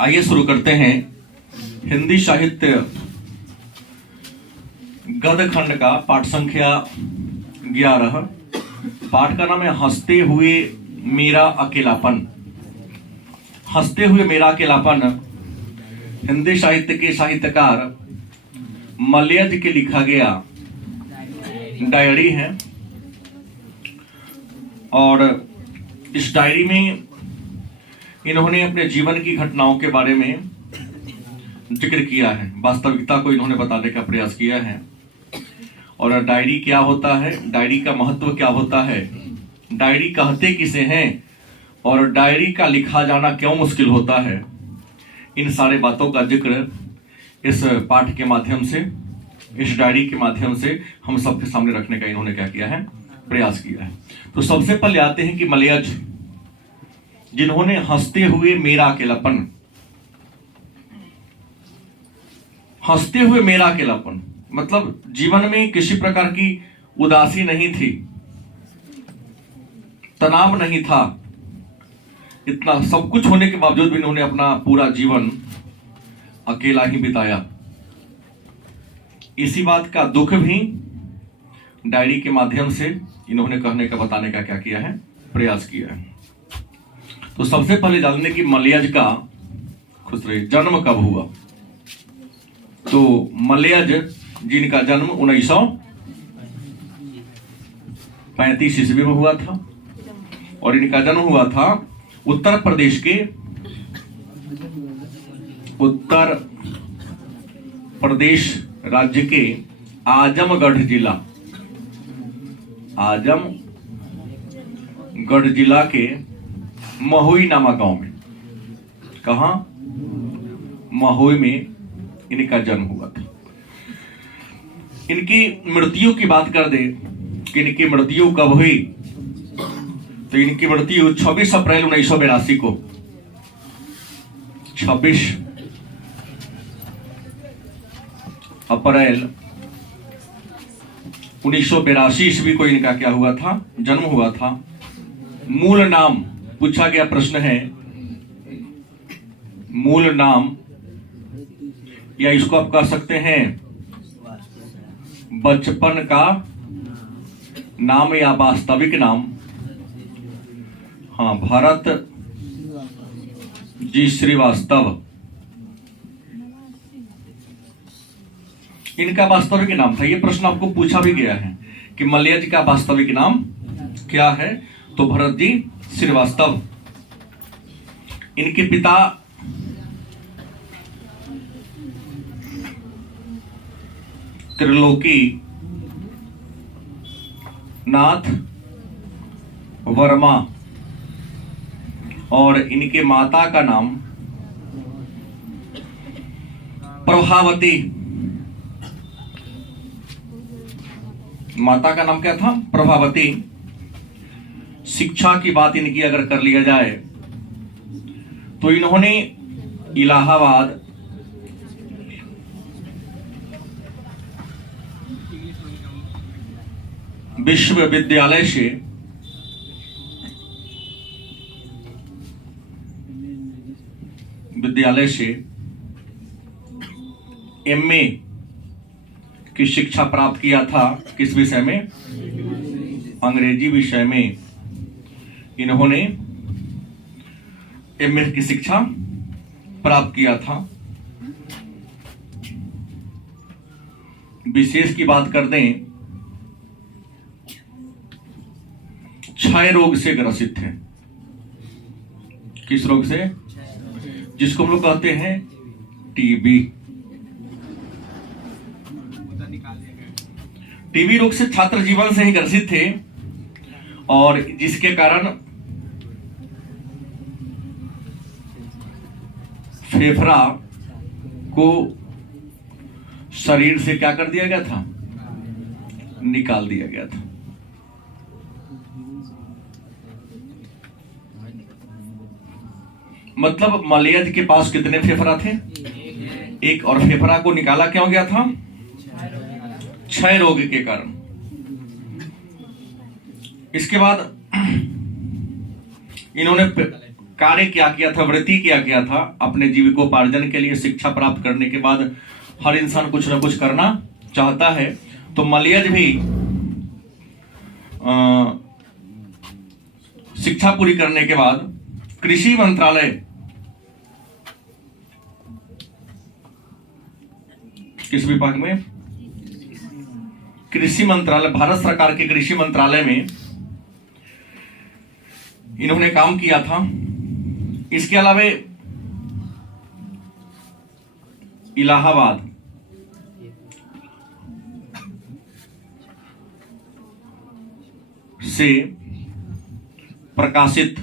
आइए शुरू करते हैं हिंदी साहित्य गद्य खंड का पाठ संख्या 11। पाठ का नाम है हंसते हुए मेरा अकेलापन। हंसते हुए मेरा अकेलापन हिंदी साहित्य के साहित्यकार मलयज के लिखा गया डायरी है और इस डायरी में इन्होंने अपने जीवन की घटनाओं के बारे में जिक्र किया है। वास्तविकता को इन्होंने बताने का प्रयास किया है। और डायरी क्या होता है, डायरी का महत्व क्या होता है, डायरी कहते किसे हैं और डायरी का लिखा जाना क्यों मुश्किल होता है, इन सारे बातों का जिक्र इस पाठ के माध्यम से, इस डायरी के माध्यम से हम सबके सामने रखने का इन्होंने क्या किया है, प्रयास किया है। तो सबसे पहले आते हैं कि मलयज जिन्होंने हंसते हुए मेरा अकेलापन, हंसते हुए मेरा अकेलापन मतलब जीवन में किसी प्रकार की उदासी नहीं थी, तनाव नहीं था, इतना सब कुछ होने के बावजूद भी इन्होंने अपना पूरा जीवन अकेला ही बिताया। इसी बात का दुख भी डायरी के माध्यम से इन्होंने कहने का, बताने का क्या किया है, प्रयास किया है। तो सबसे पहले जानने की मलयज का खुश रहे जन्म कब हुआ। तो मलयज जिनका जन्म 1935 ईस्वी में हुआ था और इनका जन्म हुआ था उत्तर प्रदेश के, उत्तर प्रदेश राज्य के आजमगढ़ जिला, आजमगढ़ जिला के महुई नामक गांव में। कहां? महुई में इनका जन्म हुआ था। इनकी मृत्यु की बात कर दे कि इनकी मृत्यु कब हुई, तो इनकी मृत्यु 26 अप्रैल 1982 को, 26 अप्रैल 1982 ईस्वी को इनका क्या हुआ था, जन्म हुआ था। मूल नाम पूछा गया प्रश्न है, मूल नाम या इसको आप कह सकते हैं बचपन का नाम या वास्तविक नाम। हाँ, भरत जी श्रीवास्तव इनका वास्तविक नाम था। यह प्रश्न आपको पूछा भी गया है कि मलयज का वास्तविक नाम क्या है, तो भरत जी श्रीवास्तव। इनके पिता त्रिलोकी नाथ वर्मा और इनके माता का नाम प्रभावती। माता का नाम क्या था? प्रभावती। शिक्षा की बात इनकी अगर कर लिया जाए तो इन्होंने इलाहाबाद विश्वविद्यालय से एमए की शिक्षा प्राप्त किया था। किस विषय में? अंग्रेजी विषय में इन्होंने एमए की शिक्षा प्राप्त किया था। विशेष की बात कर दें, क्षय रोग से ग्रसित थे। किस रोग से? जिसको हम लोग कहते हैं टीबी। टीबी रोग से छात्र जीवन से ही ग्रसित थे और जिसके कारण फेफड़ा को शरीर से क्या कर दिया गया था, निकाल दिया गया था। मतलब मलयज के पास कितने फेफड़ा थे? एक। और फेफड़ा को निकाला क्यों गया था? क्षय रोग के कारण। इसके बाद इन्होंने कार्य क्या किया था, वृत्ति क्या किया था अपने जीविकोपार्जन के लिए। शिक्षा प्राप्त करने के बाद हर इंसान कुछ ना कुछ करना चाहता है। तो मलयज भी शिक्षा पूरी करने के बाद कृषि मंत्रालय, किस विभाग में? कृषि मंत्रालय, भारत सरकार के कृषि मंत्रालय में इन्होंने काम किया था। इसके अलावा इलाहाबाद से प्रकाशित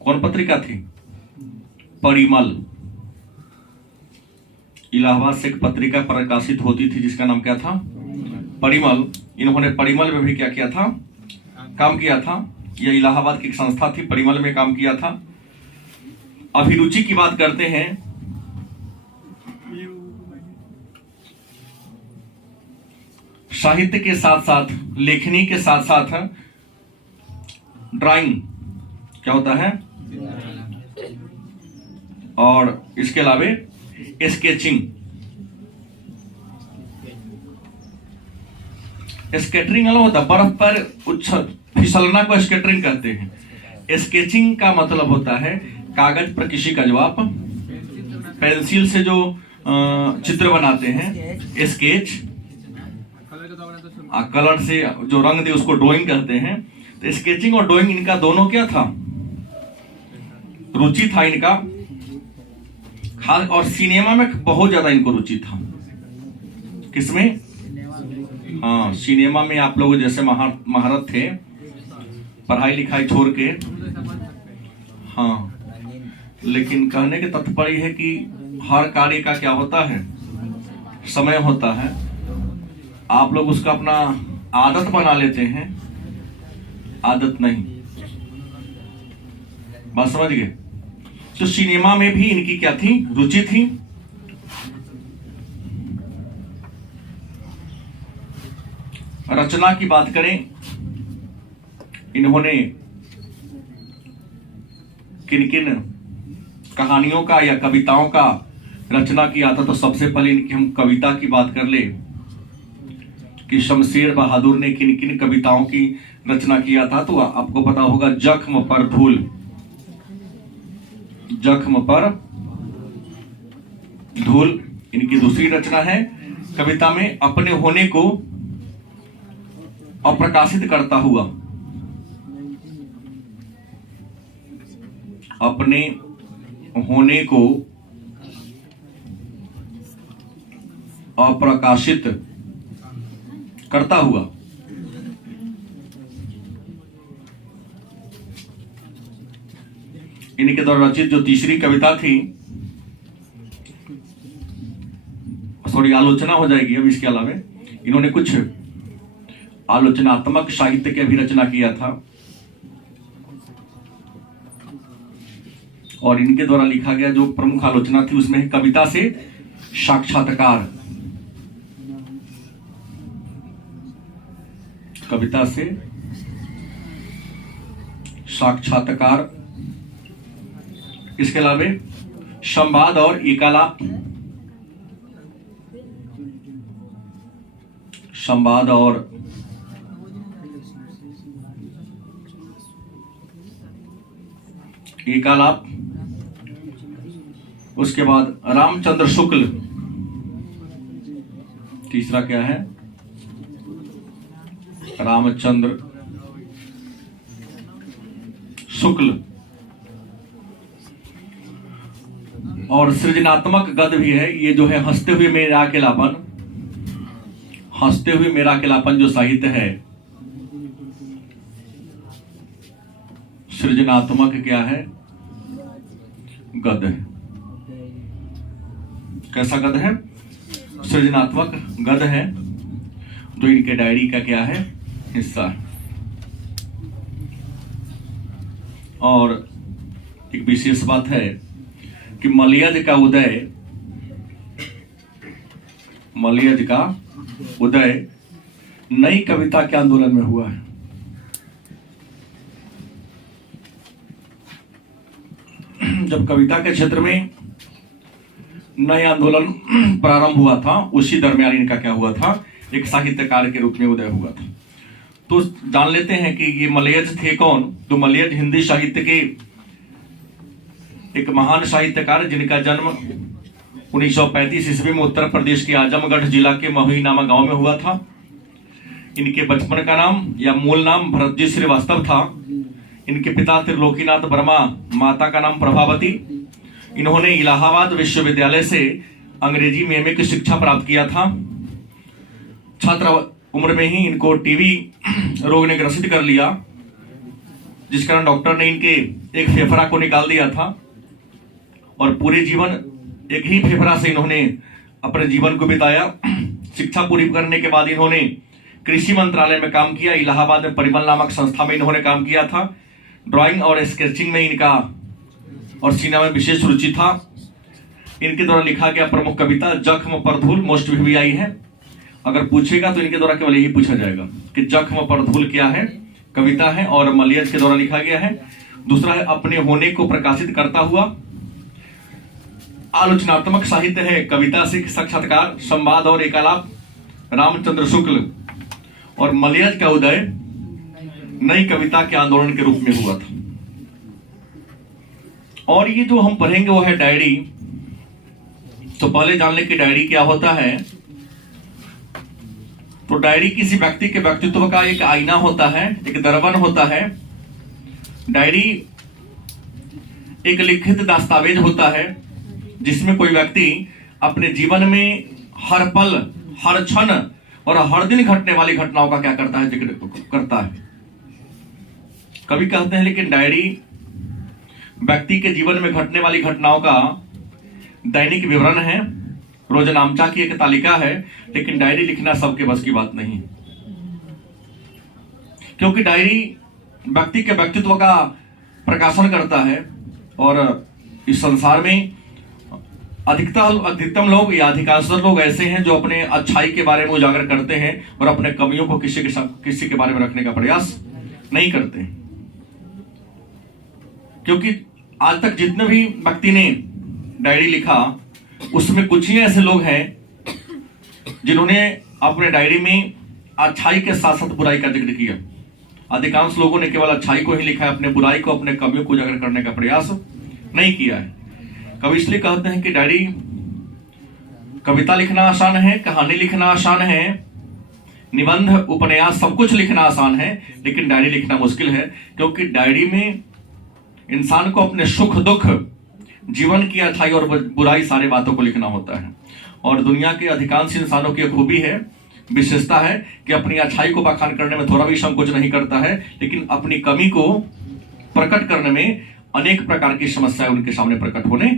कौन पत्रिका थी? परिमल। इलाहाबाद से एक पत्रिका प्रकाशित होती थी जिसका नाम क्या था? परिमल। इन्होंने परिमल में भी क्या किया था? काम किया था। यह इलाहाबाद की एक संस्था थी, परिमल में काम किया था। अभिरुचि की बात करते हैं। साहित्य के साथ साथ, लेखनी के साथ साथ ड्राइंग क्या होता है, और इसके अलावा स्केचिंग, स्केटरिंग अलग होता है। बर्फ पर फिसलना को स्केटरिंग कहते हैं। स्केचिंग का मतलब होता है कागज पर किसी का जवाब, पेंसिल से जो चित्र बनाते हैं स्केच, कलर से जो रंग दे उसको ड्राइंग कहते हैं। तो स्केचिंग और ड्राइंग इनका दोनों क्या था? रुचि था इनका। खास और सिनेमा में बहुत ज्यादा इनको रुचि था। किसमें? हाँ, सिनेमा में आप लोग जैसे महारत थे, पढ़ाई लिखाई छोड़ के। हाँ, लेकिन कहने के तात्पर्य है कि हर कार्य का क्या होता है? समय होता है। आप लोग उसका अपना आदत बना लेते हैं, आदत नहीं। बात समझ गए? तो सिनेमा में भी इनकी क्या थी? रुचि थी। रचना की बात करें, इन्होंने किन किन कहानियों का या कविताओं का रचना किया था? तो सबसे पहले इनकी हम कविता की बात कर ले कि शमशेर बहादुर ने किन किन कविताओं की रचना किया था। तो आपको पता होगा, जख्म पर फूल, जख्म पर धूल इनकी दूसरी रचना है। कविता में अपने होने को अप्रकाशित करता हुआ, अपने होने को अप्रकाशित करता हुआ, इनके द्वारा रचित जो तीसरी कविता थी, थोड़ी आलोचना हो जाएगी अब। इसके अलावा इन्होंने कुछ आलोचनात्मक साहित्य की भी रचना किया था, और इनके द्वारा लिखा गया जो प्रमुख आलोचना थी उसमें कविता से साक्षात्कार, कविता से साक्षात्कार। इसके अलावा संवाद और एकालाप, संवाद और एकालाप। उसके बाद रामचंद्र शुक्ल, तीसरा क्या है? रामचंद्र शुक्ल। और सृजनात्मक गद्य भी है। ये जो है हंसते हुए मेरा अकेलापन, हंसते हुए मेरा अकेलापन जो साहित्य है, सृजनात्मक क्या है? गद्य है। कैसा गद्य है? सृजनात्मक गद्य है, जो इनके डायरी का क्या है? हिस्सा है। और एक विशेष बात है कि मलयज का उदय, मलयज का उदय नई कविता के आंदोलन में हुआ है। जब कविता के क्षेत्र में नए आंदोलन प्रारंभ हुआ था, उसी दरमियान इनका क्या हुआ था, एक साहित्यकार के रूप में उदय हुआ था। तो जान लेते हैं कि ये मलयज थे कौन। तो मलयज हिंदी साहित्य के एक महान साहित्यकार, जिनका जन्म 1935 ईस्वी में उत्तर प्रदेश के आजमगढ़ जिला के महुई नामक गांव में हुआ था। इनके बचपन का नाम या मूल नाम भरतजी श्रीवास्तव था। इनके पिता त्रिलोकीनाथ वर्मा, माता का नाम प्रभावती। इन्होंने इलाहाबाद विश्वविद्यालय से अंग्रेजी में एमए की शिक्षा प्राप्त किया था। छात्र उम्र में ही इनको टीबी रोग ने ग्रसित कर लिया, जिस कारण डॉक्टर ने इनके एक फेफड़ा को निकाल दिया था और पूरे जीवन एक ही फेफड़ा से इन्होंने अपने जीवन को बिताया। शिक्षा पूरी करने के बाद इन्होंने कृषि मंत्रालय में काम किया। इलाहाबाद में परिमल नामक संस्था में इन्होंने काम किया था। ड्राइंग और स्केचिंग में इनका और सिनेमा में विशेष रुचि था। इनके द्वारा लिखा गया प्रमुख कविता जख्म पर धूल मोस्ट VVI है। अगर पूछेगा तो इनके द्वारा केवल यही पूछा जाएगा कि जख्म पर धूल क्या है, कविता है और मलयज के द्वारा लिखा गया है। दूसरा है अपने होने को प्रकाशित करता हुआ। आलोचनात्मक साहित्य है, कविता से साक्षात्कार, संवाद और एकालाप, रामचंद्र शुक्ल। और मलयज का उदय नई कविता के आंदोलन के रूप में हुआ था। और ये जो हम पढ़ेंगे वो है डायरी। तो पहले जान लें कि डायरी क्या होता है। तो डायरी किसी व्यक्ति के व्यक्तित्व का एक आईना होता है, एक दर्पण होता है। डायरी एक लिखित दस्तावेज होता है जिसमें कोई व्यक्ति अपने जीवन में हर पल, हर क्षण और हर दिन घटने वाली घटनाओं का क्या करता है, जिक्र करता है। कभी कहते हैं लेकिन डायरी व्यक्ति के जीवन में घटने वाली घटनाओं का दैनिक विवरण है, रोजनामचा की एक तालिका है। लेकिन डायरी लिखना सबके बस की बात नहीं, क्योंकि डायरी व्यक्ति के व्यक्तित्व का प्रकाशन करता है। और इस संसार में अधिकतम लोग या अधिकांश लोग ऐसे हैं जो अपने अच्छाई के बारे में उजागर करते हैं और अपने कमियों को किसी के बारे में रखने का प्रयास नहीं करते। क्योंकि आज तक जितने भी व्यक्ति ने डायरी लिखा उसमें कुछ ही ऐसे लोग हैं जिन्होंने अपने डायरी में अच्छाई के साथ साथ बुराई का जिक्र किया। अधिकांश लोगों ने केवल अच्छाई को ही लिखा है, अपने बुराई को, अपने कमियों को उजागर करने का प्रयास नहीं किया है। कवि इसलिए कहते हैं कि डायरी, कविता लिखना आसान है, कहानी लिखना आसान है, निबंध, उपन्यास सब कुछ लिखना आसान है, लेकिन डायरी लिखना मुश्किल है। क्योंकि डायरी में इंसान को अपने सुख दुख, जीवन की अच्छाई और बुराई सारी बातों को लिखना होता है। और दुनिया के अधिकांश इंसानों की खूबी है, विशेषता है कि अपनी अच्छाई को बखान करने में थोड़ा भी संकोच नहीं करता है, लेकिन अपनी कमी को प्रकट करने में अनेक प्रकार की समस्याएं उनके सामने प्रकट होने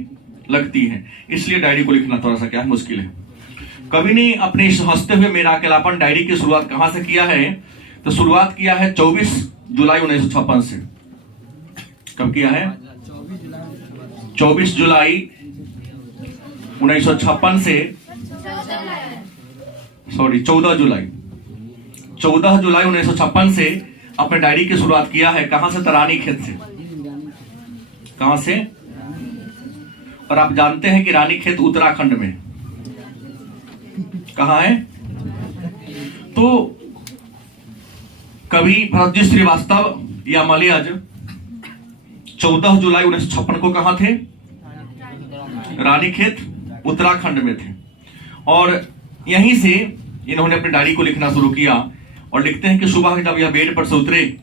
लगती हैं। इसलिए डायरी को लिखना थोड़ा सा क्या है, मुश्किल है। कवि ने अपने इस हंसते हुए मेरा अकेलापन डायरी की शुरुआत कहां से किया है? तो शुरुआत किया है 24 जुलाई 1956 से। कब किया है? 24 जुलाई 1956 से, सॉरी 14 जुलाई 1956 से अपने डायरी की शुरुआत किया है। कहां से? रानीखेत से। कहां से? और आप जानते हैं कि रानीखेत उत्तराखंड में कहां है? तो कवि भरतजी श्रीवास्तव या मलयज 14 जुलाई 1956 को कहां थे? रानीखेत उत्तराखंड में थे। और यहीं से इन्होंने अपनी डायरी को लिखना शुरू किया। और लिखते हैं कि सुबह जब यह बेड पर से उतरे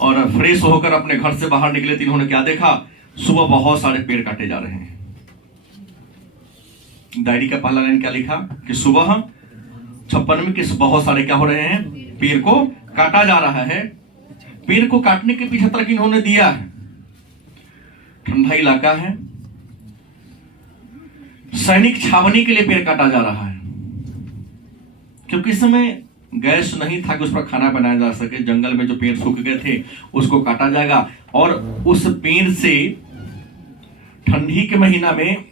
और फ्रेश होकर अपने घर से बाहर निकले तो इन्होंने क्या देखा? सुबह बहुत सारे पेड़ काटे जा रहे हैं। डायरी का पहला लाइन क्या लिखा कि सुबह 56 में किस बहुत सारे क्या हो रहे हैं? पेड़ को काटा जा रहा है। पेड़ को काटने के पीछे तक इन्होंने दिया है। ठंडा इलाका है, सैनिक छावनी के लिए पेड़ काटा जा रहा है, क्योंकि इस समय गैस नहीं था कि उस पर खाना बनाया जा सके। जंगल में जो पेड़ सूख गए थे उसको काटा जाएगा और उस पेड़ से ठंडी के महीना में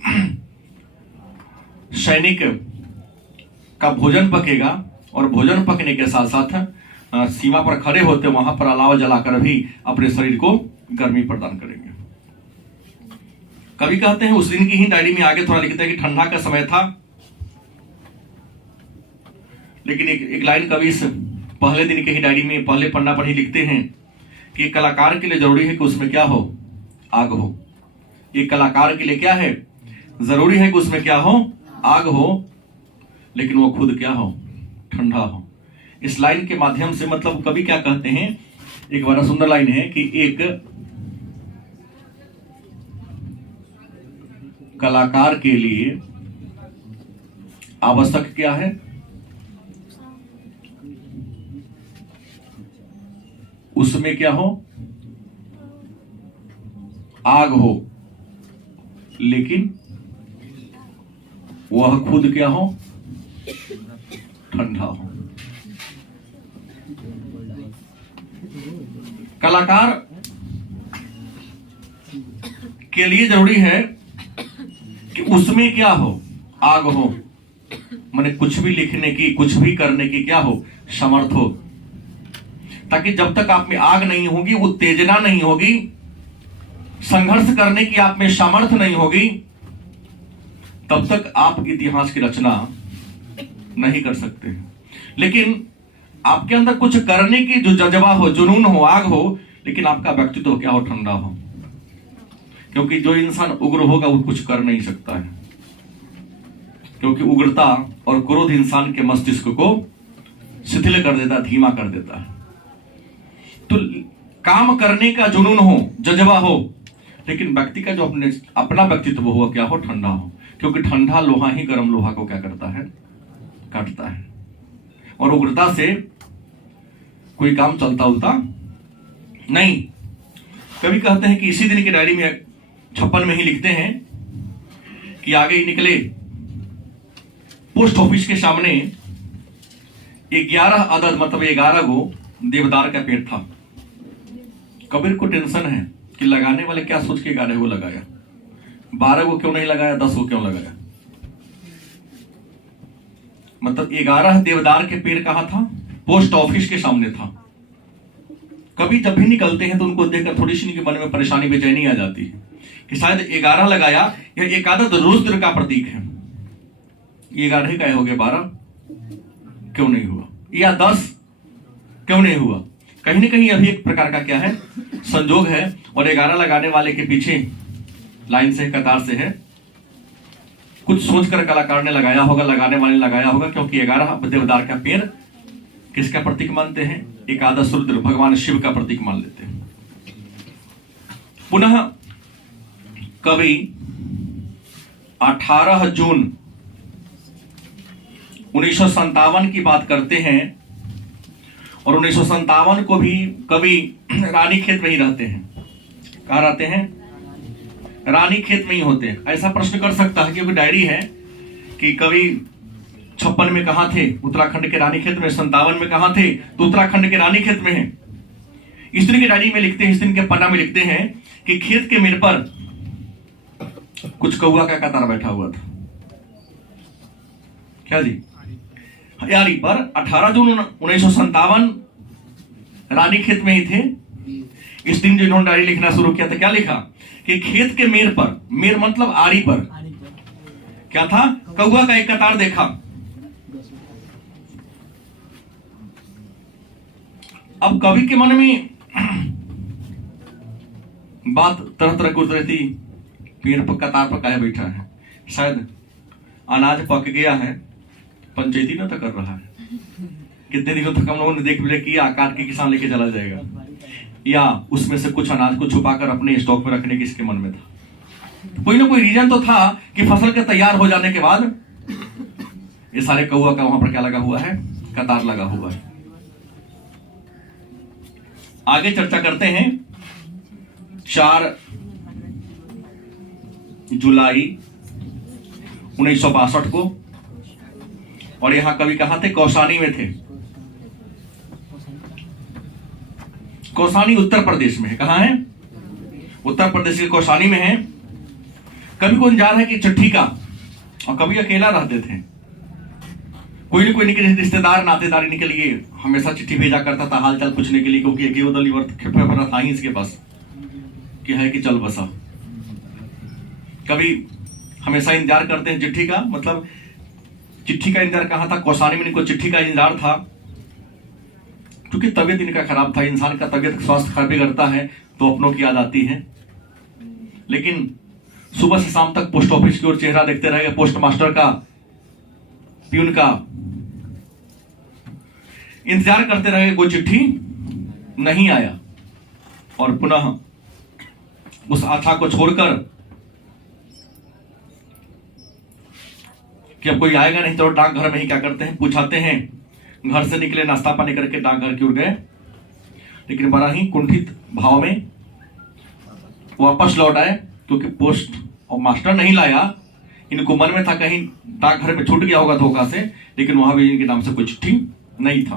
सैनिक का भोजन पकेगा और भोजन पकने के साथ साथ सीमा पर खड़े होते वहां पर अलाव जलाकर भी अपने शरीर को गर्मी प्रदान करेंगे। कवि कहते हैं उस दिन की ही डायरी में आगे थोड़ा लिखते हैं कि ठंडा का समय था, लेकिन एक लाइन कवि इस पहले दिन के ही डायरी में पहले पन्ना पर ही लिखते हैं कि कलाकार के लिए जरूरी है कि उसमें क्या हो, आग हो। एक कलाकार के लिए क्या है, जरूरी है कि उसमें क्या हो, आग हो, लेकिन वो खुद क्या हो, ठंडा हो। इस लाइन के माध्यम से मतलब कवि क्या कहते हैं, एक बड़ा सुंदर लाइन है कि एक कलाकार के लिए आवश्यक क्या है, उसमें क्या हो, आग हो, लेकिन वह खुद क्या हो, ठंडा हो। कलाकार के लिए जरूरी है कि उसमें क्या हो, आग हो, माने कुछ भी लिखने की, कुछ भी करने की क्या हो, समर्थ हो। ताकि जब तक आप में आग नहीं होगी, उत्तेजना नहीं होगी, संघर्ष करने की आप में सामर्थ्य नहीं होगी, तब तक आप इतिहास की रचना नहीं कर सकते। लेकिन आपके अंदर कुछ करने की जो जज्बा हो, जुनून हो, आग हो, लेकिन आपका व्यक्तित्व क्या हो, ठंडा हो। क्योंकि जो इंसान उग्र होगा वो कुछ कर नहीं सकता है, क्योंकि उग्रता और क्रोध इंसान के मस्तिष्क को शिथिल कर देता, धीमा कर देता है। तो काम करने का जुनून हो, जज्बा हो, लेकिन व्यक्ति का जो अपना व्यक्तित्व हो क्या हो, ठंडा हो। क्योंकि ठंडा लोहा ही गर्म लोहा को क्या करता है, काटता है। और उग्रता से कोई काम चलता उलता नहीं। कभी कहते हैं कि इसी दिन की डायरी में 56 में ही लिखते हैं कि आगे ही निकले पोस्ट ऑफिस के सामने 11 अदद मतलब 11 गो देवदार का पेड़ था। कबीर को टेंशन है कि लगाने वाले क्या सोच के 11 गो लगाया, 12 गो क्यों नहीं लगाया, 10 गो क्यों लगाया। मतलब 11 देवदार के पेड़ कहां था, पोस्ट ऑफिस के सामने था। कभी जब भी निकलते हैं तो उनको देखकर थोड़ी सी मन में परेशानी, बेचैनी आ जाती है कि शायद 11 लगाया, यह एक आदत रुद्र का प्रतीक है। 11 का हो गया, 12 क्यों नहीं हुआ, या 10 क्यों नहीं हुआ। कहीं ना कहीं अभी एक प्रकार का क्या है, संजोग है। और 11 लगाने वाले के पीछे लाइन से, कतार से है, कुछ सोचकर कलाकार ने लगाया होगा, लगाने वाले ने लगाया होगा। क्योंकि 11 देवदार का पेड़ किसका प्रतीक मानते हैं, एकादश रुद्र भगवान शिव का प्रतीक मान लेते हैं। पुनः कवि 18 जून 1957 की बात करते हैं, और 1957 को भी कवि रानीखेत में ही रहते हैं। कहाँ रहते हैं, रानीखेत में ही होते हैं। ऐसा प्रश्न कर सकता है, क्योंकि डायरी है कि कवि 56 में कहां थे, उत्तराखंड के रानीखेत में। 57 में कहां थे, तो उत्तराखंड के रानीखेत में है। इस दिन की डायरी में लिखते हैं, इस दिन के पन्ना में लिखते हैं कि खेत के मेड़ पर कुछ कौआ का कतार बैठा हुआ था। क्या जी, यारी पर 18 जून 1957 रानीखेत में ही थे। इस दिन जो इन्होंने डायरी लिखना शुरू किया था, क्या लिखा कि खेत के मेड़ पर, मेड़ मतलब आरी पर क्या था, कौआ का एक कतार देखा। अब कवि के मन में बात तरह तरह की उठ रही थी, पेड़ पर कतार पर काहे बैठा है, शायद अनाज पक गया है, पंचायती ना तो कर रहा है। कितने दिनों तक हम लोगों ने देख किया, काट के किसान लेके चला जाएगा, या उसमें से कुछ अनाज को छुपाकर अपने स्टॉक में रखने की इसके मन में था। कोई ना कोई रीजन तो था कि फसल के तैयार हो जाने के बाद ये सारे कौआ का वहां पर क्या लगा हुआ है, कतार लगा हुआ है। आगे चर्चा करते हैं। 4 जुलाई 1962 को, और यहां कवि कहां थे, कौसानी में थे। कौसानी उत्तर प्रदेश में है। कहां है, उत्तर प्रदेश के कौसानी में है। कवि को इंतजार है कि चिट्ठी का, और कवि अकेला रहते थे। कोई न कोई रिश्तेदार नातेदारी के लिए हमेशा चिट्ठी भेजा करता था हालचाल पूछने के लिए, क्योंकि एक था ही इसके पास कि है कि चल बसा। कभी हमेशा इंतजार करते हैं चिट्ठी का, मतलब चिट्ठी का इंतजार कहाँ था, कौसानी में इनको चिट्ठी का इंतजार था, क्योंकि तबीयत इनका खराब था। इंसान का तबीयत स्वास्थ्य खराब करता है तो अपनों की याद आती है। लेकिन सुबह से शाम तक पोस्ट ऑफिस की ओर चेहरा देखते रहे, पोस्ट मास्टर का, प्यून का इंतजार करते रहे, कोई चिट्ठी नहीं आया। और पुनः उस आशा को छोड़कर कि अब कोई आएगा नहीं तो डाकघर में ही क्या करते हैं, पूछाते हैं। घर से निकले, नाश्ता पानी करके डाकघर की ओर गए, लेकिन बड़ा ही कुंठित भाव में वापस लौट आए, क्योंकि पोस्ट और मास्टर नहीं लाया। इनको मन में था कहीं डाकघर में छूट गया होगा धोखा से, लेकिन वहां भी इनके नाम से कोई चिट्ठी नहीं था।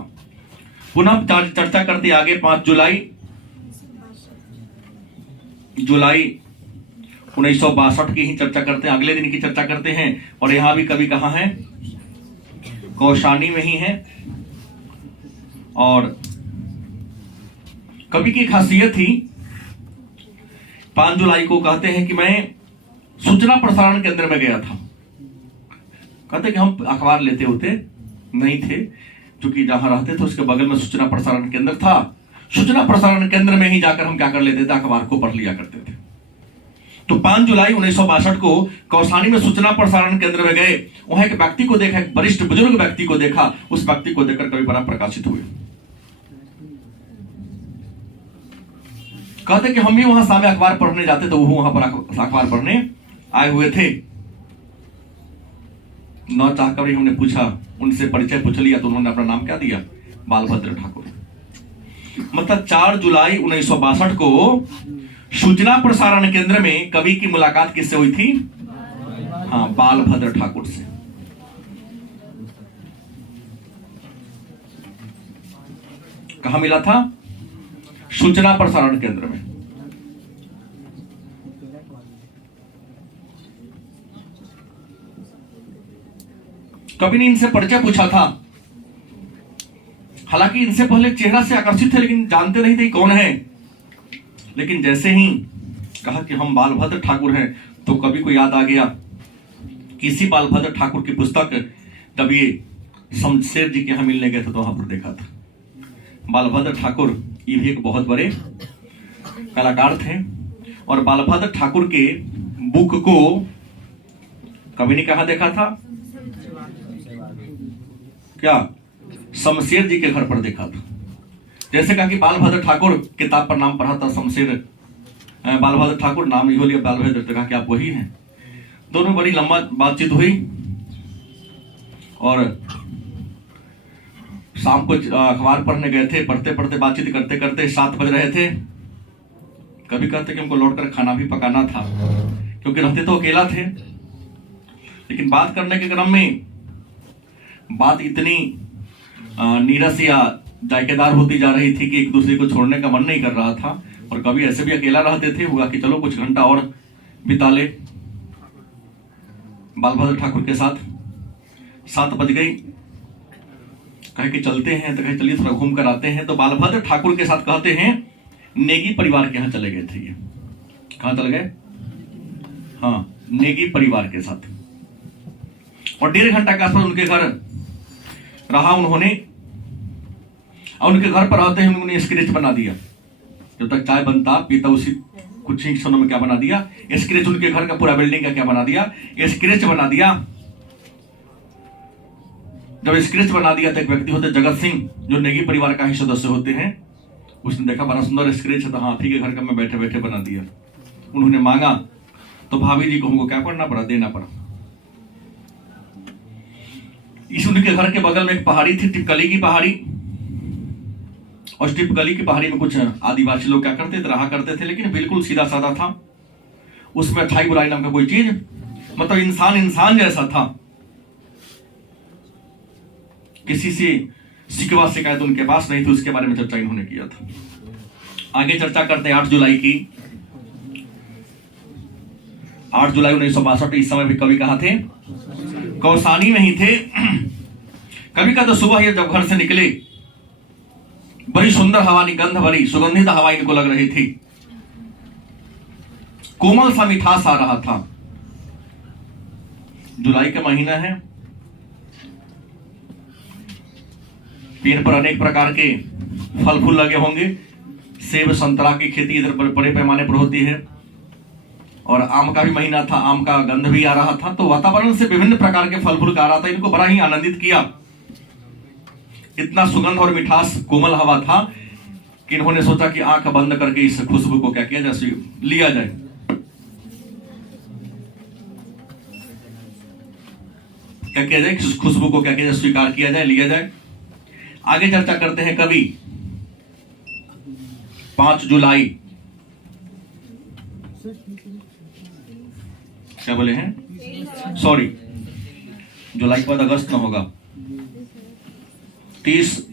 पुनः चर्चा करते आगे 5 जुलाई 1962 की ही चर्चा करते हैं, अगले दिन की चर्चा करते हैं। और यहां भी कवि कहां है, कौशानी में ही है। और कवि की खासियत थी, 5 जुलाई को कहते हैं कि मैं सूचना प्रसारण केंद्र में गया था। कहते कि हम अखबार लेते होते नहीं थे, क्योंकि जहां रहते थे उसके बगल में सूचना प्रसारण केंद्र था। सूचना प्रसारण केंद्र में ही जाकर हम क्या कर लेते थे, अखबार को पढ़ लिया करते थे। तो 5 जुलाई 1962 को कौसानी में सूचना प्रसारण केंद्र में गए, वहां एक व्यक्ति को देखा, एक वरिष्ठ बुजुर्ग व्यक्ति को देखा। उस व्यक्ति को देखकर कवि बड़ा प्रकाशित हुए। कहते कि हम भी वहां सामने अखबार पढ़ने जाते, तो वो वहां पर अखबार पढ़ने आए हुए थे। न चाहकर हमने पूछा, उनसे परिचय पूछ लिया, तो उन्होंने अपना नाम क्या दिया, बालभद्र ठाकुर। मतलब 4 जुलाई 1962 को सूचना प्रसारण केंद्र में कवि की मुलाकात किससे हुई थी? हाँ, बालभद्र ठाकुर से। कहां मिला था? सूचना प्रसारण केंद्र में। कवि ने इनसे परिचय पूछा था। हालांकि इनसे पहले चेहरा से आकर्षित थे, लेकिन जानते नहीं थे कौन है। लेकिन जैसे ही कहा कि हम बालभद्र ठाकुर हैं, तो कवि को याद आ गया, किसी बालभद्र ठाकुर की पुस्तक जब ये शमशेर जी के यहां मिलने गए थे तो वहां पर देखा था। बालभद्र ठाकुर ये भी एक बहुत बड़े कलाकार थे, और बालभद्र ठाकुर के बुक को कवि ने कहा देखा था? क्या? शमशेर जी के घर पर देखा था। जैसे कहा कि बालभद्र ठाकुर, किताब पर नाम पढ़ा था शमशेर, बालभद्र ठाकुर नाम ही हो लिया, बालभद्र, कहा कि आप वही हैं। दोनों बड़ी लंबा बातचीत हुई, और शाम को अखबार पढ़ने गए थे। पढ़ते पढ़ते बातचीत करते करते 7 बज रहे थे। कभी कहते कि हमको लौटकर खाना भी पकाना था, क्योंकि रहते तो अकेला थे। लेकिन बात करने के क्रम में बात इतनी नीरस या जायकेदार होती जा रही थी कि एक दूसरे को छोड़ने का मन नहीं कर रहा था। और कभी ऐसे भी अकेला रहते थे, हुआ कि चलो कुछ घंटा और बिता ले बालभद्र ठाकुर के साथ। 7 बज गई, कहे कि चलते हैं, तो कहे चलिए थोड़ा घूम कर आते हैं। तो बालभद्र ठाकुर के साथ कहते हैं नेगी परिवार के यहाँ चले गए थे। ये कहाँ चले गए? हाँ, नेगी परिवार के साथ। और 1.5 घंटा के आसपास उनके घर रहा उन्होंने। और उनके घर पर रहते हैं उन्होंने स्केच बना दिया। जब तक चाय बनता पीता, उसी कुछ ही क्षणों में क्या बना दिया, स्केच। उनके घर का पूरा बिल्डिंग का क्या बना दिया, स्केच बना दिया। जब स्केच बना दिया तो एक व्यक्ति होते जगत सिंह, जो नेगी परिवार का ही सदस्य होते हैं, उसने देखा बड़ा सुंदर स्केच है, तो हाँ ठीक है, घर का मैं बैठे बैठे बना दिया। उन्होंने मांगा तो भाभी जी को हमको क्या करना पड़ा, देना पड़ा। इस उनके घर के बगल में एक पहाड़ी थी, टिपकली की पहाड़ी। और टिपकली की पहाड़ी में कुछ आदिवासी लोग क्या करते थे, रहा करते थे, लेकिन बिल्कुल सीधा साधा था। उसमें अच्छाई बुराई नाम का कोई चीज, मतलब इंसान इंसान जैसा था। किसी से शिकवा शिकायत उनके पास नहीं थी। उसके बारे में चर्चा इन्होंने किया था। आगे चर्चा करते हैं 8 जुलाई की। 8 जुलाई 1962। इस समय भी कवि कहां थे? कौसानी में ही थे। कवि का तो सुबह ही जब घर से निकले, बड़ी सुंदर हवा, निगंध भरी सुगंधित हवा इनको लग रही थी। कोमल सा मिठास आ रहा था। जुलाई का महीना है, पेड़ पर अनेक प्रकार के फल फूल लगे होंगे। सेब संतरा की खेती इधर बड़े पैमाने पर होती है, और आम का भी महीना था, आम का गंध भी आ रहा था, तो वातावरण से विभिन्न प्रकार के फल फूल आ रहा था। इनको बड़ा ही आनंदित किया। इतना सुगंध और मिठास कोमल हवा था कि इन्होंने सोचा कि आंख बंद करके इस खुशबू को क्या किया जाए, लिया जाए। क्या किया जाए, इस खुशबू को क्या किया जाए, स्वीकार किया जाए, लिया जाए। आगे चर्चा करते हैं। कवि 5 जुलाई, क्या बोले हैं, सॉरी, जुलाई के बाद अगस्त में होगा, 30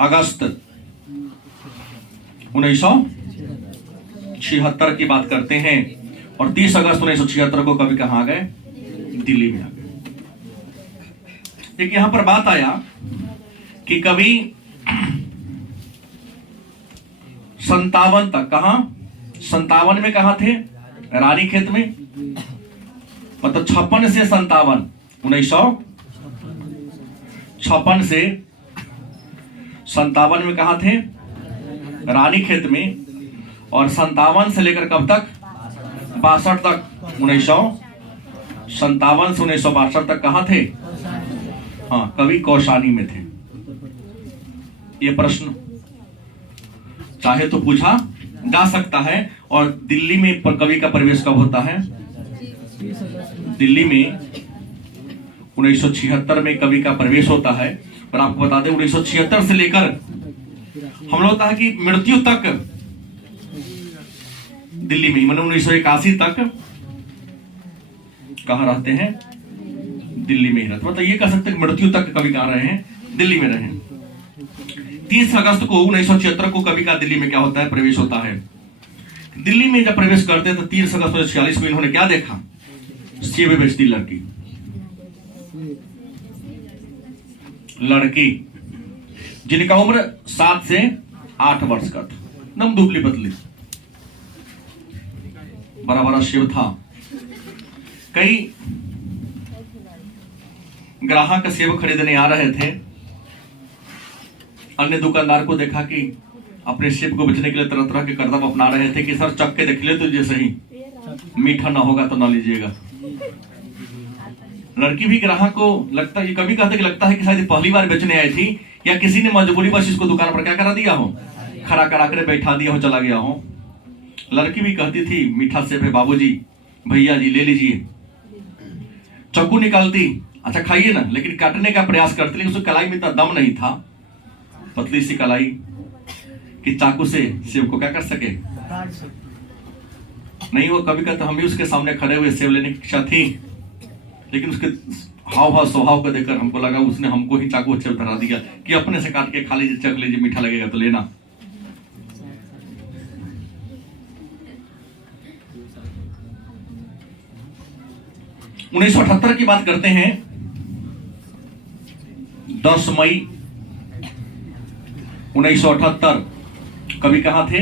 अगस्त 1976 की बात करते हैं। और 30 अगस्त 1976 को कवि कहां आ गए, दिल्ली में आ गए। एक यहां पर बात आया कि कवि 57 तक, कहा 57 में कहा थे, रानीखेत में, मतलब 56 से 57, 1956 से 57 में कहा थे, रानीखेत में। और 57 से लेकर कब तक, 62 तक, 1957 से 1962 तक कहा थे, हाँ, कवि कौशानी में थे। ये प्रश्न चाहे तो पूछा जा सकता है। और दिल्ली में कवि का प्रवेश कब होता है, दिल्ली में 1976 में कवि का प्रवेश होता है। और आपको बता दें 1976 से लेकर हम लोग कहा कि मृत्यु तक दिल्ली में, मतलब 1981 तक कहां रहते हैं, दिल्ली में ही रहते। मतलब ये कह सकते हैं मृत्यु तक कवि कहां रहे हैं, दिल्ली में रहे। 30 अगस्त को 1976 को कवि का दिल्ली में क्या होता है, प्रवेश होता है। दिल्ली में जब प्रवेश करते हैं तो 30 अगस्त 1946 में इन्होंने क्या देखा, सेब बेचती लड़की जिनका उम्र 7 से 8 वर्ष का था, एकदम दुबली पतली, बड़ा बड़ा सेब था। कई ग्राहक सेब खरीदने आ रहे थे। अन्य दुकानदार को देखा कि अपने सेब को बेचने के लिए तरह तरह के करतब अपना रहे थे कि सर चख के देख ले तो जैसे ही मीठा ना होगा तो ना लीजिएगा। लड़की भी ग्राहक को लगता है, कभी कहते कि लगता है कि शायद पहली बार बेचने आई थी, या किसी ने मजबूरी बस इसको दुकान पर क्या करा दिया हो, खड़ा करा कर बैठा दिया हो, चला गया हो। लड़की भी कहती थी मीठा सेब है बाबूजी, भैया जी ले लीजिए। चाकू निकालती, अच्छा खाइए ना, लेकिन काटने का प्रयास करती, लेकिन उसकी कलाई में इतना दम नहीं था, पतली सी कलाई, कि चाकू से सेब को क्या कर सके, नहीं। वो कभी कहते हम भी उसके सामने खड़े हुए, सेब लेने की इच्छा थी, लेकिन उसके हाव भाव स्वभाव को देखकर हमको लगा उसने हमको ही चाकू सेब धरा दिया कि अपने से काट के खा लीजिए, चख लीजिए, मीठा लगेगा तो लेना। उन्नीस 1978 की बात करते हैं। 10 मई 1978 कवि कहां थे,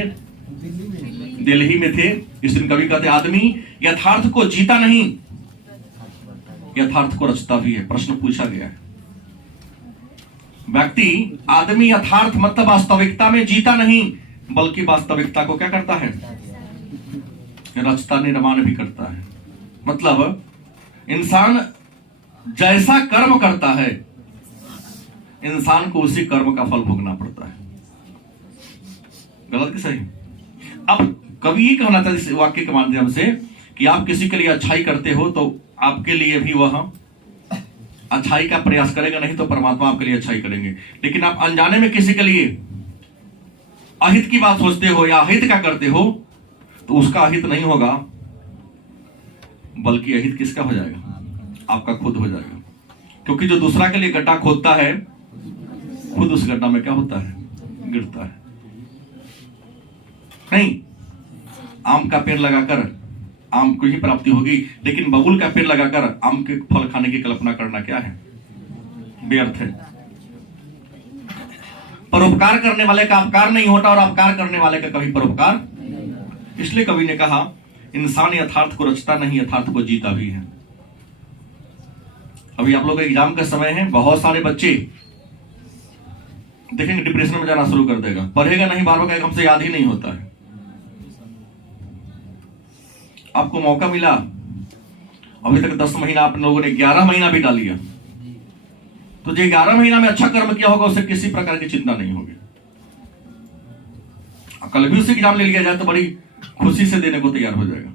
दिल्ली में थे। इस दिन कवि कहते आदमी यथार्थ को जीता नहीं, यथार्थ को रचता भी है। प्रश्न पूछा गया है, व्यक्ति आदमी यथार्थ मतलब वास्तविकता में जीता नहीं, बल्कि वास्तविकता को क्या करता है, रचता निर्माण भी करता है। मतलब इंसान जैसा कर्म करता है, इंसान को उसी कर्म का फल भोगना पड़ता है। गलत कि सही? अब कवि ये कहना चाहते इस वाक्य के माध्यम से कि आप किसी के लिए अच्छाई करते हो तो आपके लिए भी वह अच्छाई का प्रयास करेगा, नहीं तो परमात्मा आपके लिए अच्छाई करेंगे। लेकिन आप अनजाने में किसी के लिए अहित की बात सोचते हो या अहित का करते हो तो उसका अहित नहीं होगा, बल्कि अहित किसका हो जाएगा, आपका खुद हो जाएगा। क्योंकि जो दूसरा के लिए गड्ढा खोदता है, खुद उस गड्ढा में क्या होता है, गिरता है। नहीं, आम का पेड़ लगाकर आम को ही प्राप्ति होगी, लेकिन बबूल का पेड़ लगाकर आम के फल खाने की कल्पना करना क्या है, व्यर्थ है। परोपकार करने वाले का अपकार नहीं होता और अपकार करने वाले का कभी परोपकार। इसलिए कवि ने कहा इंसान यथार्थ को रचता नहीं, यथार्थ को जीता भी है। अभी आप लोग का एग्जाम का समय है, बहुत सारे बच्चे देखेंगे डिप्रेशन में जाना शुरू कर देगा, पढ़ेगा नहीं, बार बार कहेगा हमसे याद ही नहीं होता है। आपको मौका मिला, अभी तक 10 महीना आप लोगों ने 11 महीना भी डाल लिया, तो जो 11 महीना में अच्छा कर्म किया होगा उसे किसी प्रकार की चिंता नहीं होगी। कल भी उसे एग्जाम ले लिया जाए तो बड़ी खुशी से देने को तैयार हो जाएगा।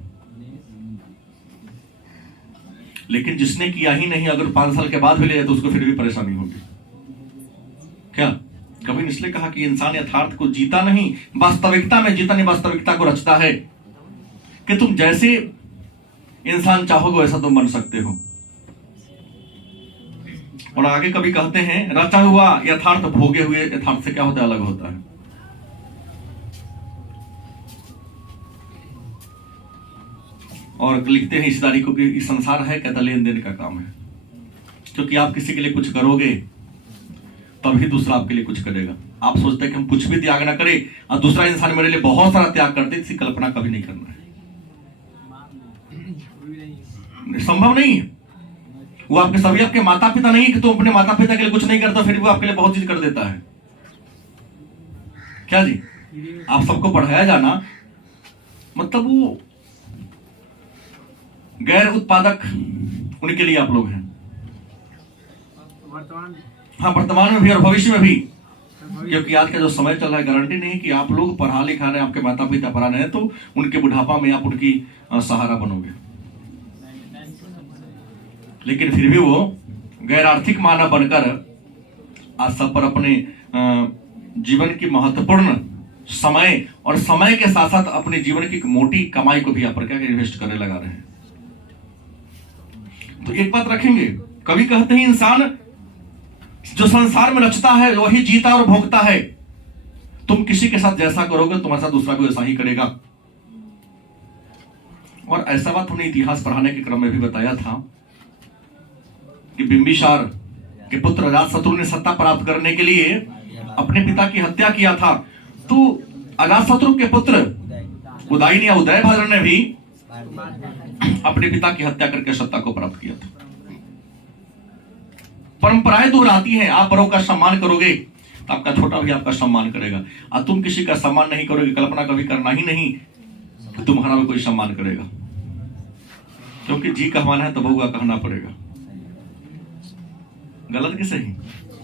लेकिन जिसने किया ही नहीं, अगर 5 साल के बाद भी ले जाए तो उसको फिर भी परेशानी होगी। क्या कभी ने इसलिए कहा कि इंसान यथार्थ को जीता नहीं, वास्तविकता में जीता नहीं, वास्तविकता को रचता है कि तुम जैसे इंसान चाहोगे वैसा तुम बन सकते हो। और आगे कभी कहते हैं रचा हुआ यथार्थ भोगे हुए यथार्थ से क्या होता है, अलग होता है। और लिखते हैं इस तारीख को कि इस संसार है कहता लेन देन का काम है, क्योंकि आप किसी के लिए कुछ करोगे तभी दूसरा आपके लिए कुछ करेगा। आप सोचते हैं कि हम कुछ भी त्याग ना करें और दूसरा इंसान मेरे लिए बहुत सारा त्याग करते, इसकी कल्पना कभी नहीं करना है, संभव नहीं है। वो आपके सभी आपके माता पिता नहीं कि तुम अपने माता पिता के लिए कुछ नहीं करता फिर वो आपके लिए बहुत चीज कर देता है। क्या जी, आप सबको पढ़ाया जाना मतलब वो गैर उत्पादक उनके लिए आप लोग हैं, हाँ वर्तमान में भी और भविष्य में भी, क्योंकि आज का जो समय चल रहा है गारंटी नहीं कि आप लोग पढ़ा लिखा रहे, आपके माता पिता पढ़ा रहे हैं तो उनके बुढ़ापा में आप उनकी सहारा बनोगे। लेकिन फिर भी वो गैर आर्थिक मानव बनकर आज सब पर अपने जीवन की महत्वपूर्ण समय और समय के साथ साथ अपने जीवन की मोटी कमाई को भी यहाँ पर क्या इन्वेस्ट करने लगा रहे हैं। तो एक बात रखेंगे, कभी कहते हैं इंसान जो संसार में रचता है वही जीता और भोगता है। तुम किसी के साथ जैसा करोगे तुम्हारे साथ दूसरा भी वैसा ही करेगा। और ऐसा बात हमने इतिहास पढ़ाने के क्रम में भी बताया था कि बिंबिसार के पुत्र अजातशत्रु ने सत्ता प्राप्त करने के लिए अपने पिता की हत्या किया था। तो अजातशत्रु के पुत्र उदयन या उदयभद्र ने भी अपने पिता की हत्या करके सत्ता को प्राप्त किया था। परंपराएं दोहराती हैं, आप बड़ों का सम्मान करोगे तो आपका छोटा भी आपका सम्मान करेगा, और तुम किसी का सम्मान नहीं करोगे, कल्पना कभी करना ही नहीं कि तुम्हारा भी कोई सम्मान करेगा, क्योंकि जी कहवाना है तो बहुआ कहना पड़ेगा। गलत कि सही?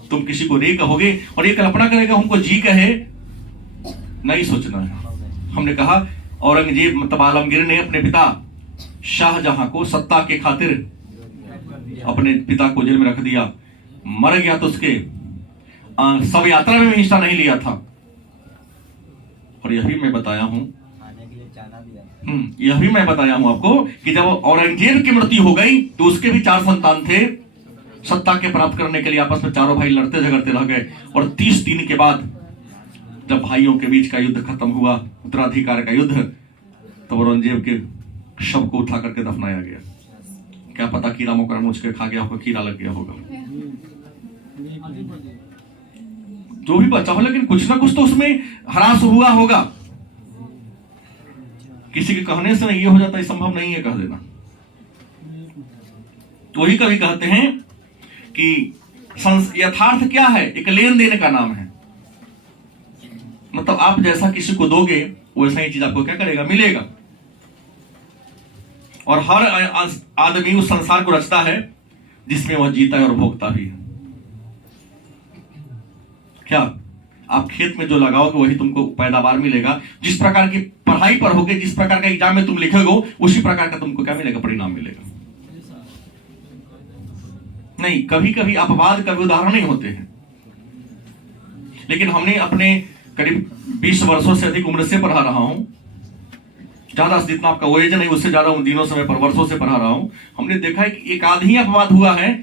तुम किसी को रे कहोगे और ये कल्पना करेगा हमको जी कहे, नहीं सोचना है। हमने कहा औरंगजेब मतलब आलमगीर ने अपने पिता शाहजहां को सत्ता के खातिर अपने पिता को जेल में रख दिया, मर गया तो उसके सब यात्रा में हिस्सा नहीं लिया था। और यह भी मैं बताया हूं आपको कि जब औरंगजेब की मृत्यु हो गई तो उसके भी 4 संतान थे। सत्ता के प्राप्त करने के लिए आपस में चारों भाई लड़ते झगड़ते रह गए, और 30 दिन के बाद जब भाइयों के बीच का युद्ध खत्म हुआ, उत्तराधिकार का युद्ध, तब औरंगजेब के शव को उठा करके दफनाया गया। क्या पता कीड़ा मकोड़ा मुझ के खा गया होगा, कीड़ा लग गया होगा, जो भी बचा हो, लेकिन कुछ ना कुछ तो उसमें ह्रास हुआ होगा। किसी के कहने से ये हो जाता है, संभव नहीं है कह देना। तो वही कभी कहते हैं कि यथार्थ क्या है, एक लेन देन का नाम है। मतलब आप जैसा किसी को दोगे वैसा ही चीज आपको क्या करेगा, मिलेगा। और हर आदमी उस संसार को रचता है जिसमें वह जीता है और भोगता भी है। क्या आप खेत में जो लगाओगे वही तुमको पैदावार मिलेगा। जिस प्रकार की पढ़ाई पर होगे, जिस प्रकार का एग्जाम में तुम लिखोगे, उसी प्रकार का तुमको क्या मिलेगा, परिणाम मिलेगा। नहीं, कभी कभी अपवाद कभी उदाहरण नहीं होते हैं। लेकिन हमने अपने करीब 20 वर्षों से अधिक उम्र से पढ़ा रहा हूं, ज्यादा जितना आपका एज नहीं उससे ज्यादा दिनों समय पर वर्षों से पढ़ा रहा हूं। हमने देखा है कि एक आध ही अपवाद हुआ है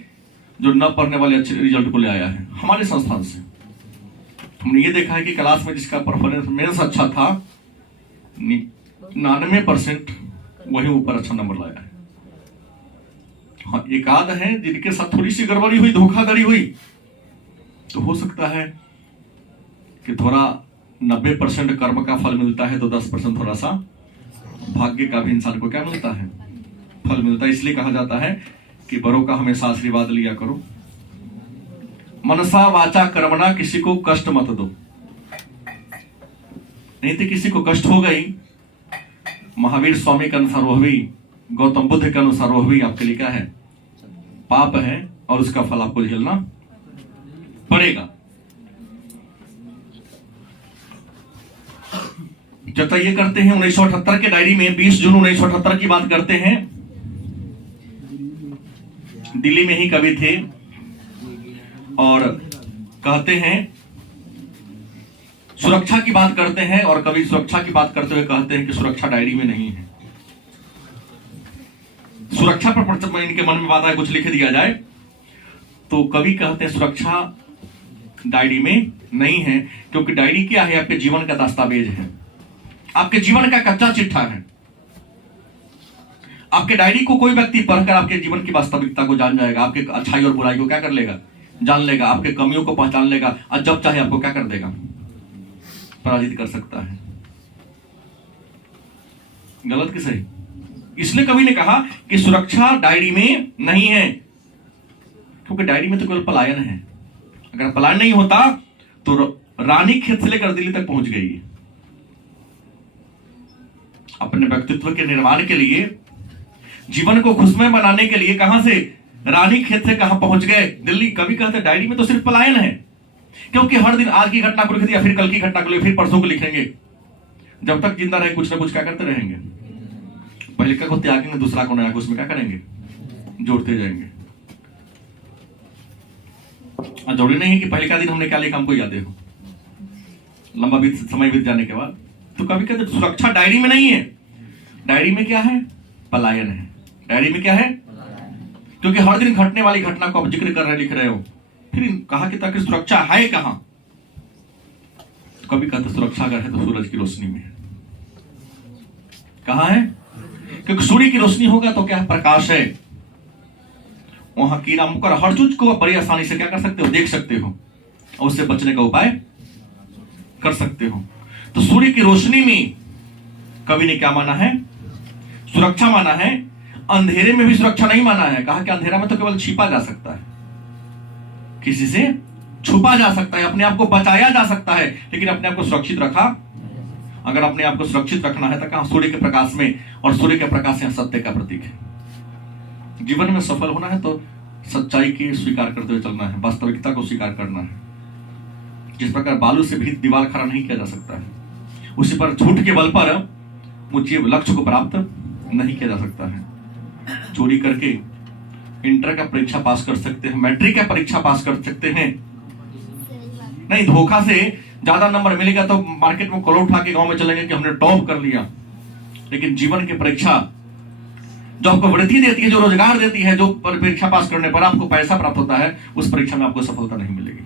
जो न पढ़ने वाले अच्छे रिजल्ट को ले आया है हमारे संस्थान से। हमने ये देखा है कि क्लास में जिसका परफॉर्मेंस अच्छा था 99% वही ऊपर अच्छा नंबर लाया है। हाँ, एक आध है जिनके साथ थोड़ी सी गड़बड़ी हुई, धोखाधड़ी हुई, तो हो सकता है कि थोड़ा 90% कर्म का फल मिलता है तो 10% थोड़ा सा भाग्य का भी इंसान को क्या मिलता है, फल मिलता है। इसलिए कहा जाता है कि बड़ों का हमेशा आशीर्वाद लिया करो। मनसा वाचा कर्मणा किसी को कष्ट मत दो, नहीं तो किसी को कष्ट हो गई, महावीर स्वामी के अनुसार वह भी, गौतम बुद्ध के अनुसार वह भी आपके लिए क्या है, पाप है, और उसका फल आपको झेलना पड़ेगा। जब तक ये करते हैं 1978 के डायरी में 20 जून 1978 की बात करते हैं, दिल्ली में ही कवि थे और कहते हैं, सुरक्षा की बात करते हैं और कवि सुरक्षा की बात करते हुए कहते हैं कि सुरक्षा डायरी में नहीं है। सुरक्षा पर इनके मन में बात है कुछ लिख दिया जाए, तो कवि कहते हैं सुरक्षा डायरी में नहीं है, क्योंकि डायरी क्या है, आपके जीवन का दस्तावेज है, आपके जीवन का कच्चा चिट्ठा है। आपके डायरी को कोई व्यक्ति पढ़कर आपके जीवन की वास्तविकता को जान जाएगा, आपके अच्छाई और बुराई को क्या कर लेगा, जान लेगा, आपके कमियों को पहचान लेगा, और जब चाहे आपको क्या कर देगा, पराजित कर सकता है। गलत कि सही? इसलिए कवि ने कहा कि सुरक्षा डायरी में नहीं है, क्योंकि डायरी में तो केवल पलायन है। अगर पलायन नहीं होता तो रानी खेत से लेकर दिल्ली तक पहुंच गई। अपने व्यक्तित्व के निर्माण के लिए, जीवन को खुशमय बनाने के लिए कहां से रानी खेत से कहां पहुंच गए, दिल्ली। कभी कहते डायरी में तो सिर्फ पलायन है, क्योंकि हर दिन आज की घटना को लिख दिया, फिर कल की घटना को लिख, फिर परसों को लिखेंगे। जब तक जिंदा रहे कुछ ना कुछ क्या करते रहेंगे, पहले का को त्यागेंगे, दूसरा को नया, उसमें क्या करेंगे, जोड़ते जाएंगे। जरूरी नहीं है कि पहले का दिन हमने क्या लिखा हमको याद हो, लंबा समय बीत जाने के बाद। तो कभी कहते सुरक्षा डायरी में नहीं है, डायरी में क्या है, पलायन है। डायरी में क्या है, क्योंकि हर दिन घटने वाली घटना को आप जिक्र कर रहे, लिख रहे हो। फिर कहा कि ताकि सुरक्षा है कहां, तो कभी कहते सुरक्षा अगर है तो सूरज की रोशनी में है। कहां है, क्योंकि सूर्य की रोशनी होगा तो क्या है, प्रकाश है। वहां कीड़ा मकोड़ा हर चीज को बड़ी आसानी से क्या कर सकते हो, देख सकते हो, और उससे बचने का उपाय कर सकते हो। तो सूर्य की रोशनी में कवि ने क्या माना है, सुरक्षा माना है। अंधेरे में भी सुरक्षा नहीं माना है। कहा कि अंधेरा में तो केवल छिपा जा सकता है, किसी से छुपा जा सकता है, अपने आप को बचाया जा सकता है, लेकिन अपने आप को सुरक्षित रखा। अगर अपने आप को सुरक्षित रखना है तो कहां, सूर्य के प्रकाश में, और सूर्य के प्रकाश यहां सत्य का प्रतीक है। जीवन में सफल होना है तो सच्चाई की स्वीकार करते हुए चलना है, वास्तविकता को स्वीकार करना है। जिस प्रकार बालू से भी दीवार खड़ा नहीं किया जा सकता है, उसी पर झूठ के बल पर मुझे लक्ष्य को प्राप्त नहीं किया जा सकता है। चोरी करके इंटर का परीक्षा पास कर सकते हैं, मैट्रिक का परीक्षा पास कर सकते हैं, नहीं धोखा से ज्यादा नंबर मिलेगा तो मार्केट में कॉलर उठा के गांव में चलेंगे कि हमने टॉप कर लिया। लेकिन जीवन की परीक्षा जो आपको वृद्धि देती है, जो रोजगार देती है, जो परीक्षा पास करने पर आपको पैसा प्राप्त होता है, उस परीक्षा में आपको सफलता नहीं मिलेगी।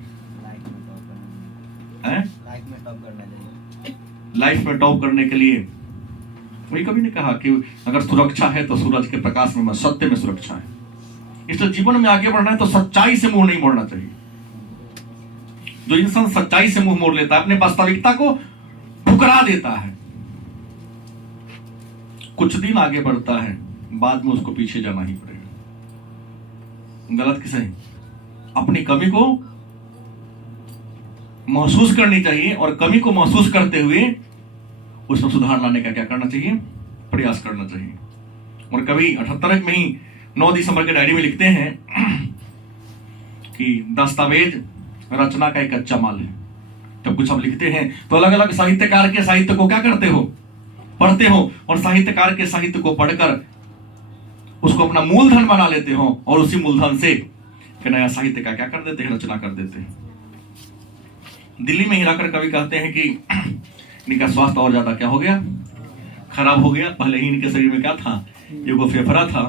लाइफ में टॉप करने के लिए वही कभी ने कहा कि अगर सुरक्षा है तो सूरज के प्रकाश में, सत्य में सुरक्षा है। इसलिए जीवन में आगे बढ़ना है तो सच्चाई से मुंह नहीं मोड़ना चाहिए। जो इंसान सच्चाई से मुंह मोड़ लेता है, अपने वास्तविकता को ठुकरा देता है, कुछ दिन आगे बढ़ता है, बाद में उसको पीछे जाना ही पड़ेगा। गलत कि सही? अपनी कमी को महसूस करनी चाहिए, और कमी को महसूस करते हुए उसमें सुधार लाने का क्या करना चाहिए, प्रयास करना चाहिए। और कभी 78 में ही 9 दिसंबर के डायरी में लिखते हैं कि दस्तावेज रचना का एक कच्चा माल है। जब कुछ आप लिखते हैं तो अलग अलग साहित्यकार के साहित्य को क्या करते हो, पढ़ते हो, और साहित्यकार के साहित्य को पढ़कर उसको अपना मूलधन बना लेते हो, और उसी मूलधन से नया साहित्य का क्या कर देते हैं, रचना कर देते हैं। दिल्ली में ही रहकर कवि कहते हैं कि इनका स्वास्थ्य और ज्यादा क्या हो गया, खराब हो गया। पहले ही इनके शरीर में क्या था, एगो फेफड़ा था,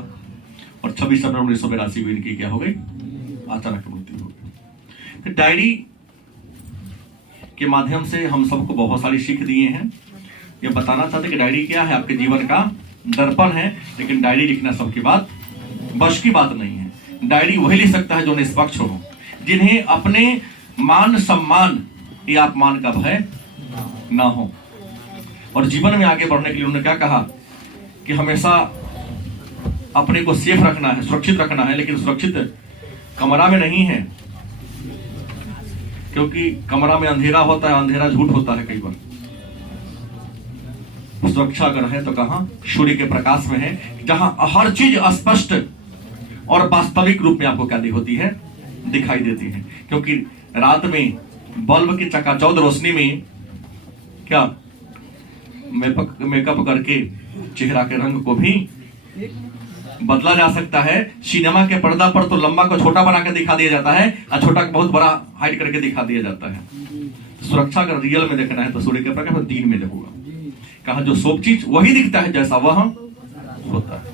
और 26 सितंबर 1982 में इनकी क्या हो गई, अचानक मृत्यु हो गई। तो डायरी के माध्यम से हम सबको बहुत सारी सीख दिए हैं। ये बताना चाहते कि डायरी क्या है, आपके जीवन का दर्पण है। लेकिन डायरी लिखना सबकी बात, बस की बात नहीं है। डायरी वही लिख सकता है जो निष्पक्ष हो, जिन्हें अपने मान सम्मान या अपमान का भय ना हो। और जीवन में आगे बढ़ने के लिए उन्होंने क्या कहा कि हमेशा अपने को सेफ रखना है, सुरक्षित रखना है, लेकिन सुरक्षित कमरा में नहीं है, क्योंकि कमरा में अंधेरा होता है, अंधेरा झूठ होता है कई बार। सुरक्षा अगर है तो कहां? सूर्य के प्रकाश में है, जहां हर चीज स्पष्ट और वास्तविक रूप में आपको क्या होती है? दिखाई देती है। क्योंकि रात में बल्ब की चकाचौंध रोशनी में क्या मेकअप करके चेहरा के रंग को भी बदला जा सकता है। सिनेमा के पर्दा पर तो लंबा को छोटा बना के दिखा दिया जाता है और छोटा को बहुत बड़ा हाइड करके दिखा दिया जाता है। सुरक्षा अगर रियल में देखना है तो सूर्य के प्रकाश दिन में होगा। कहा जो सब चीज वही दिखता है जैसा वह होता है।